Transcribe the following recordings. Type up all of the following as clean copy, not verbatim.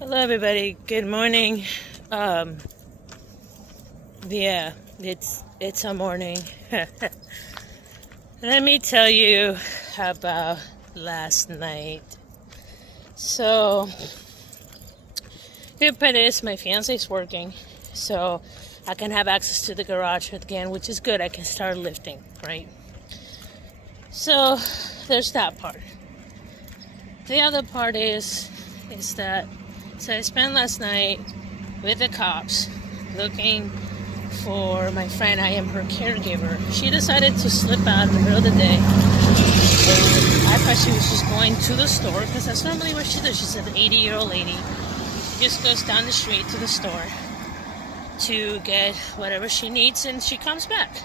Hello, everybody. Good morning. Um, yeah, it's a morning. Let me tell you about last night. So, here it is. My fiance's working, so I can have access to the garage again, which is good. I can start lifting, right? So, there's that part. The other part is that so I spent last night with the cops looking for my friend. I am her caregiver. She decided to slip out in the middle of the day. And I thought she was just going to the store because that's normally what she does. She's an 80-year-old lady. She just goes down the street to the store to get whatever she needs and she comes back.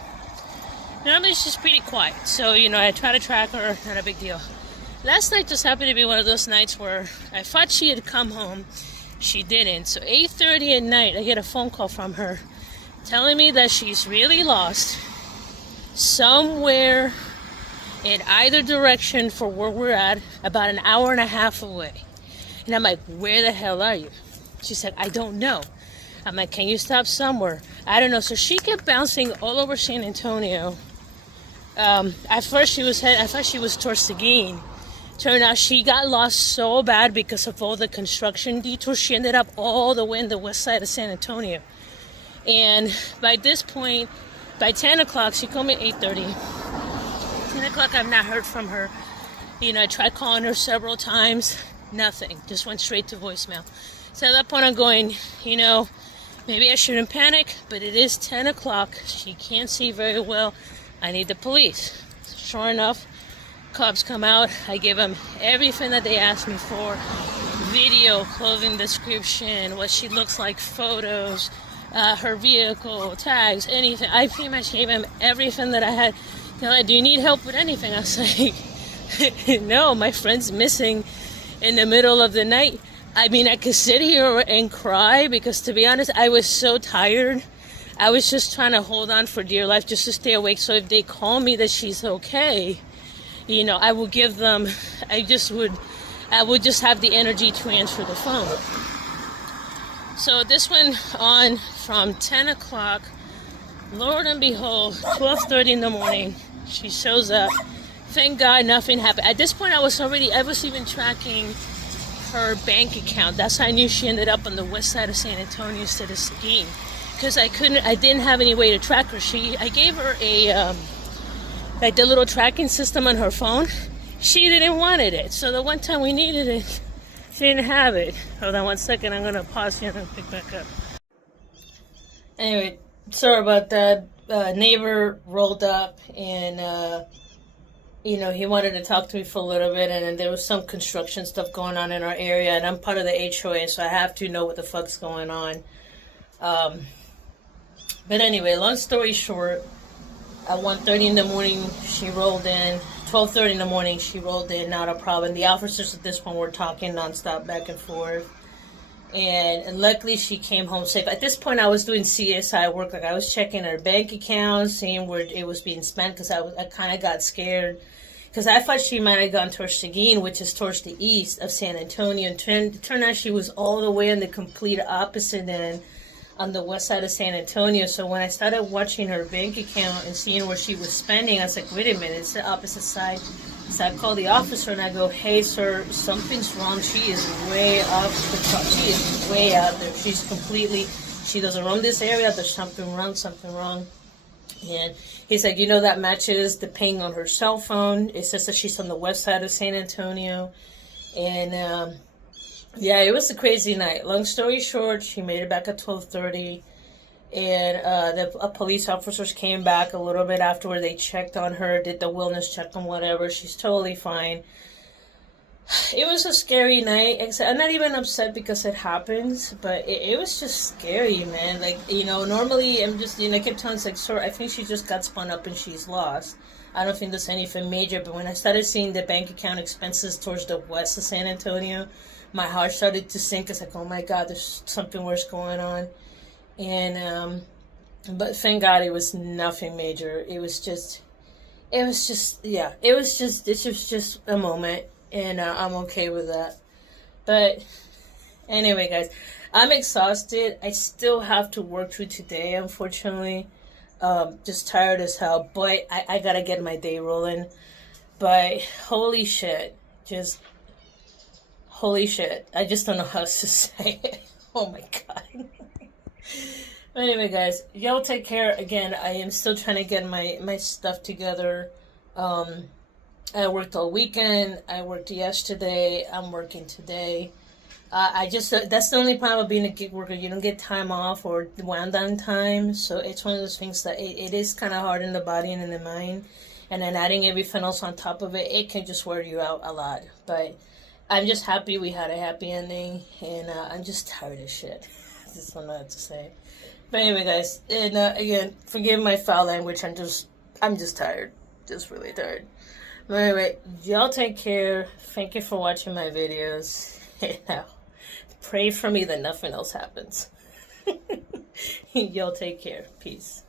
Normally she's pretty quiet. So, I try to track her. Not a big deal. Last night just happened to be one of those nights where I thought she had come home. She didn't. So 8:30 at night, I get a phone call from her telling me that she's really lost somewhere in either direction for where we're at, about an hour and a half away. And I'm like, where the hell are you? She said, I don't know. I'm like, can you stop somewhere? I don't know. So she kept bouncing all over San Antonio. At first I thought she was towards Seguin. Turned out she got lost so bad because of all the construction detours. She ended up all the way in the west side of San Antonio. And by this point, by 10 o'clock, she called me at 8:30. 10 o'clock, I've not heard from her. I tried calling her several times. Nothing. Just went straight to voicemail. So at that point, I'm going, maybe I shouldn't panic, but it is 10 o'clock. She can't see very well. I need the police. Sure enough, cops come out. I give them everything that they asked me for: video, clothing description, what she looks like, photos, her vehicle, tags, anything. I pretty much gave them everything that I had. They're like, do you need help with anything? I was like, no, my friend's missing in the middle of the night. I mean, I could sit here and cry because, to be honest, I was so tired. I was just trying to hold on for dear life just to stay awake. So if they call me that she's okay, I will give them, I would just have the energy to answer the phone. So this went on from 10 o'clock. Lord and behold, 12:30 in the morning, she shows up. Thank God nothing happened. At this point, I was even tracking her bank account. That's how I knew she ended up on the west side of San Antonio instead of Seguin. Because I didn't have any way to track her. I gave her like the little tracking system on her phone. She didn't want it. So the one time we needed it, she didn't have it. Hold on one second. I'm going to pause here and pick back up. Anyway, sorry about that. Neighbor rolled up and, he wanted to talk to me for a little bit. And then there was some construction stuff going on in our area. And I'm part of the HOA, so I have to know what the fuck's going on. But anyway, long story short, at 1:30 in the morning, she rolled in. 12:30 in the morning, she rolled in, not a problem. The officers at this point were talking nonstop back and forth. And luckily, she came home safe. At this point, I was doing CSI work. Like, I was checking her bank account, seeing where it was being spent, because I kind of got scared. Because I thought she might have gone towards Seguin, which is towards the east of San Antonio. And turned out she was all the way on the complete opposite end, on the west side of San Antonio. So when I started watching her bank account and seeing where she was spending, I was like, wait a minute, it's the opposite side. So I called the officer and I go, hey, sir, something's wrong. She is way off the top. She is way out there. She doesn't roam this area. There's something wrong. And he said, that matches the ping on her cell phone. It says that she's on the west side of San Antonio. And, yeah, it was a crazy night. Long story short, she made it back at 12:30, and the police officers came back a little bit afterward. They checked on her, did the wellness check and whatever. She's totally fine. It was a scary night. I'm not even upset because it happens, but it was just scary, man. Like, normally I'm just, I kept telling her, like, sir, I think she just got spun up and she's lost. I don't think there's anything major, but when I started seeing the bank account expenses towards the west of San Antonio, my heart started to sink. It's like, oh my God, there's something worse going on. And, but thank God it was nothing major. It's just a moment. And I'm okay with that. But Anyway, guys, I'm exhausted. I still have to work through today, unfortunately. Just tired as hell, but I gotta get my day rolling. But holy shit, just holy shit. I just don't know how else to say it. Oh my god. Anyway, guys, y'all take care. Again, I am still trying to get my stuff together. I worked all weekend. I worked yesterday. I'm working today. I just that's the only problem of being a gig worker. You don't get time off or wound down time, so it's one of those things that it is kind of hard in the body and in the mind, and then adding everything else on top of it, it can just wear you out a lot. But I'm just happy we had a happy ending, and I'm just tired of shit. That's what I have to say. But anyway, guys, and again, forgive my foul language. I'm just tired, just really tired. But anyway, y'all take care. Thank you for watching my videos. Pray for me that nothing else happens. Y'all take care. Peace.